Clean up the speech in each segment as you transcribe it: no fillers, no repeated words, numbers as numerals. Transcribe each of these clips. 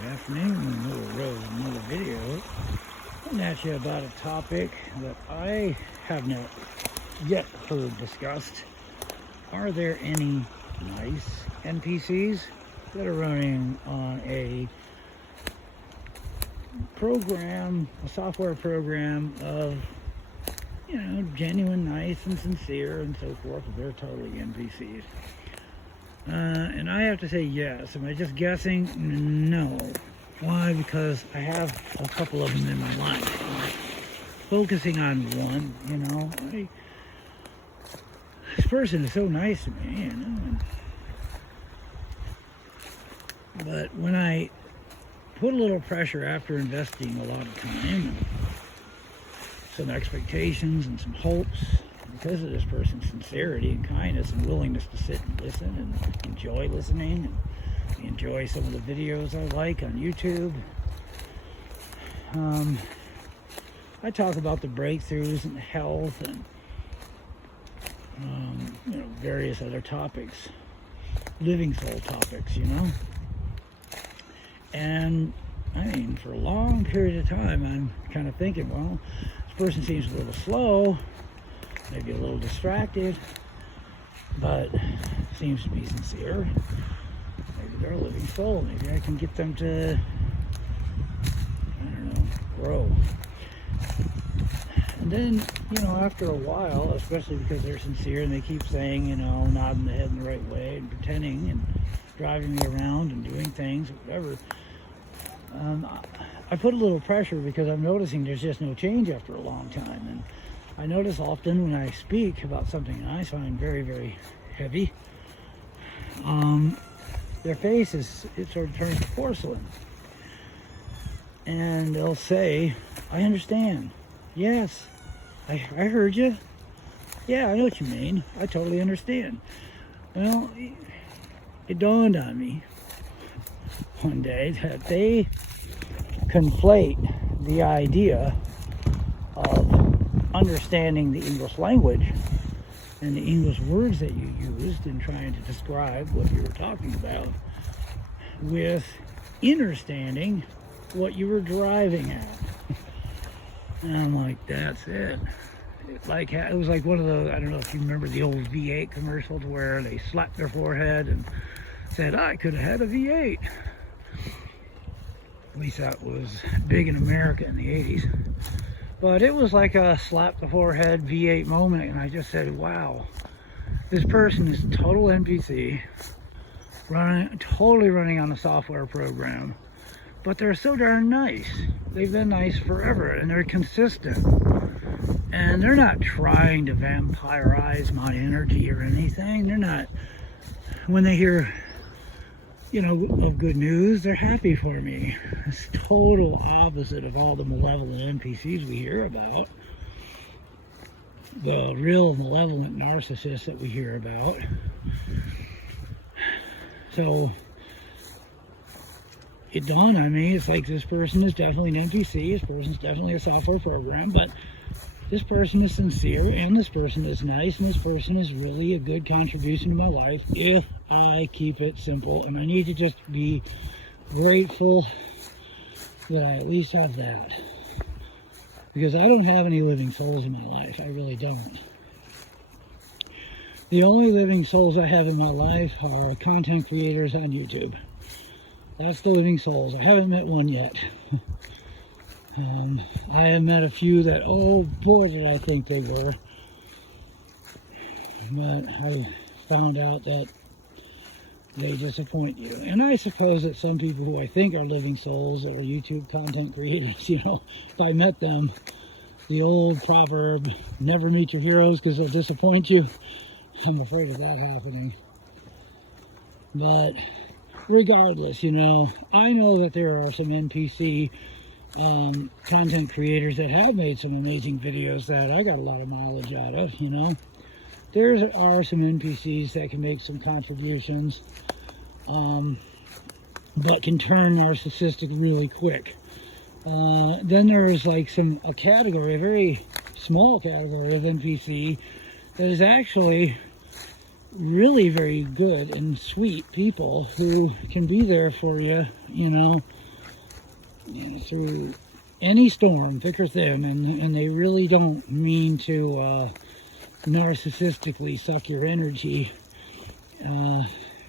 Good afternoon, another video. I'm actually about a topic that I have not yet heard discussed. Are there any nice NPCs that are running on a program, a software program of, genuine, nice and sincere and so forth? They're totally NPCs. And I have to say yes. Am I just guessing? No. Why? Because I have a couple of them in my life. Focusing on one, this person is so nice to me, But when I put a little pressure after investing a lot of time and some expectations and some hopes, because of this person's sincerity and kindness and willingness to sit and listen and enjoy listening and enjoy some of the videos I like on YouTube. I talk about the breakthroughs and health and various other topics, living soul topics, And for a long period of time, I'm kind of thinking, well, this person seems a little slow, maybe a little distracted, but seems to be sincere. Maybe they're a living soul. Maybe I can get them to, grow. And then, after a while, especially because they're sincere and they keep saying, nodding the head in the right way and pretending and driving me around and doing things, whatever, I put a little pressure because I'm noticing there's just no change after a long time. And I notice often when I speak about something I find very, very heavy, their face it sort of turns to porcelain. And they'll say, I understand. Yes, I heard you. Yeah, I know what you mean. I totally understand. Well, it dawned on me one day that they conflate the idea of understanding the English language and the English words that you used in trying to describe what you were talking about with understanding what you were driving at. And I'm like, that's it. It was like one of those, I don't know if you remember the old V8 commercials where they slapped their forehead and said, I could have had a V8. At least that was big in America in the 80s. But it was like a slap the forehead V8 moment, and I just said, wow, this person is total NPC, totally running on a software program, but they're so darn nice. They've been nice forever, and they're consistent. And they're not trying to vampirize my energy or anything. They're not, when they hear, of good news, they're happy for me. It's total opposite of all the malevolent NPCs we hear about. The real malevolent narcissists that we hear about. So it dawned on me, it's like this person is definitely an NPC, this person's definitely a software program, but this person is sincere, and this person is nice, and this person is really a good contribution to my life if I keep it simple. And I need to just be grateful that I at least have that. Because I don't have any living souls in my life. I really don't. The only living souls I have in my life are content creators on YouTube. That's the living souls. I haven't met one yet. I have met a few that, oh boy, did I think they were. But I found out that they disappoint you. And I suppose that some people who I think are living souls that are YouTube content creators, if I met them, the old proverb, never meet your heroes because they'll disappoint you. I'm afraid of that happening. But regardless, I know that there are some NPC content creators that have made some amazing videos that I got a lot of mileage out of, There are some NPCs that can make some contributions, but can turn narcissistic really quick. Then there is like a category, a very small category of NPC that is actually really very good and sweet people who can be there for you, through any storm, thick or thin, and they really don't mean to narcissistically suck your energy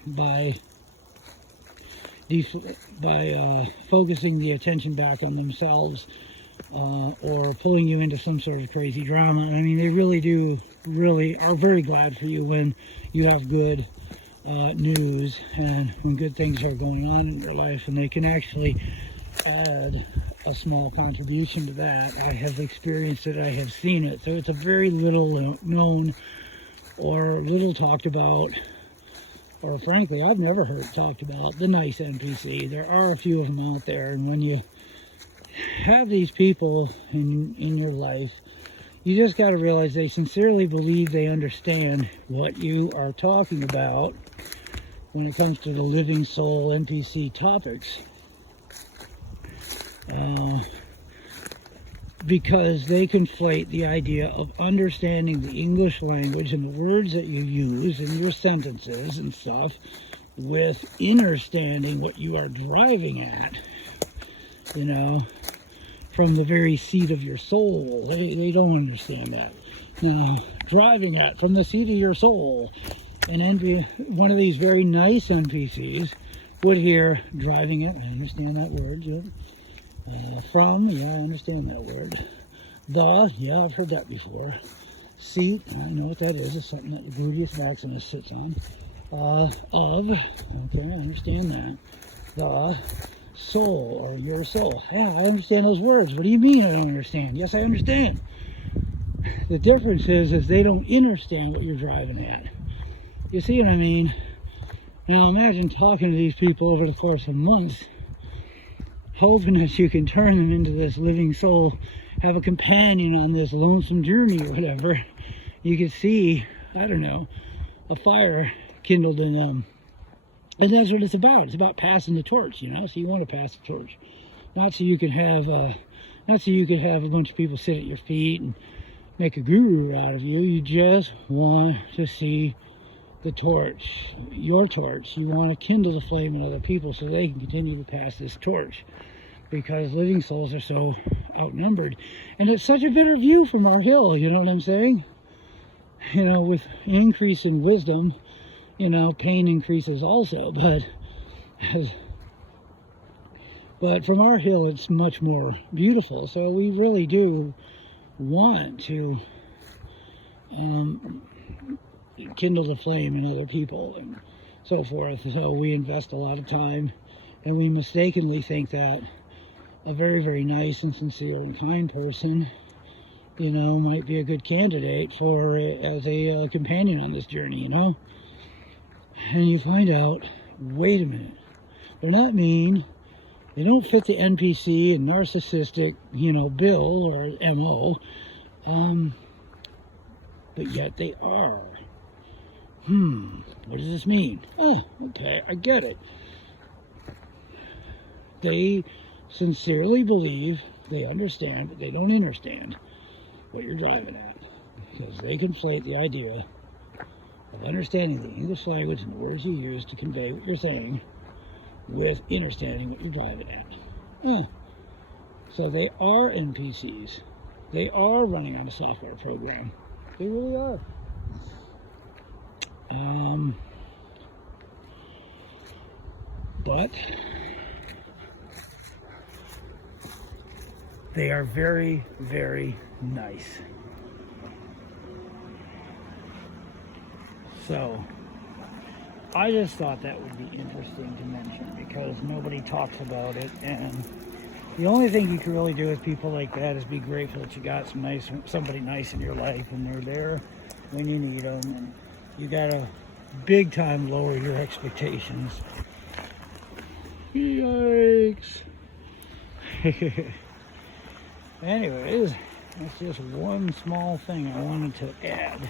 by focusing the attention back on themselves or pulling you into some sort of crazy drama. I mean, they really are very glad for you when you have good news and when good things are going on in your life, and they can actually add a small contribution to that. I have experienced it, I have seen it. So it's a very little known or little talked about, or frankly, I've never heard talked about, the nice NPC. There are a few of them out there, and when you have these people in your life, you just got to realize they sincerely believe they understand what you are talking about when it comes to the living soul NPC topics. Because they conflate the idea of understanding the English language and the words that you use in your sentences and stuff with understanding what you are driving at, from the very seat of your soul. They don't understand that. Now, driving at from the seat of your soul, and one of these very nice NPCs would hear driving it. I understand that word, yeah. From, yeah, I understand that word. The, yeah, I've heard that before. Seat, I know what that is. It's something that Gluteus Maximus sits on. Of, okay, I understand that. The soul, or your soul. Yeah, I understand those words. What do you mean I don't understand? Yes, I understand. The difference is they don't understand what you're driving at. You see what I mean? Now imagine talking to these people over the course of months, hoping that you can turn them into this living soul, have a companion on this lonesome journey or whatever. You can see, I don't know, a fire kindled in them. And that's what it's about. It's about passing the torch, So you want to pass the torch. Not so you can have a bunch of people sit at your feet and make a guru out of you. You just want to see the torch, your torch. You want to kindle the flame in other people so they can continue to pass this torch, because living souls are so outnumbered. And it's such a bitter view from our hill, you know what I'm saying? With increase in wisdom, pain increases also, but from our hill it's much more beautiful. So we really do want to kindle the flame in other people and so forth. So we invest a lot of time, and we mistakenly think that a very, very nice and sincere and kind person, might be a good candidate for as a companion on this journey, And you find out, wait a minute, they're not mean, they don't fit the NPC and narcissistic, bill or MO, but yet they are. What does this mean? Oh, okay, I get it. They sincerely believe they understand, but they don't understand what you're driving at, because they conflate the idea of understanding the English language and the words you use to convey what you're saying with understanding what you're driving at. Oh, so they are NPCs. They are running on a software program. They really are. But they are very, very nice. So I just thought that would be interesting to mention, because nobody talks about it, and the only thing you can really do with people like that is be grateful that you got somebody nice in your life, and they're there when you need them, and you gotta big time lower your expectations. Yikes. Anyways, that's just one small thing I wanted to add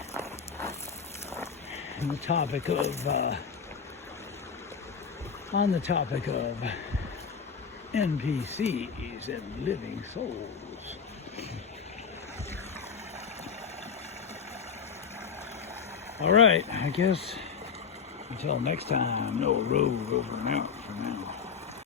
on the topic of NPCs and living souls. All right, I guess until next time, no road over and out.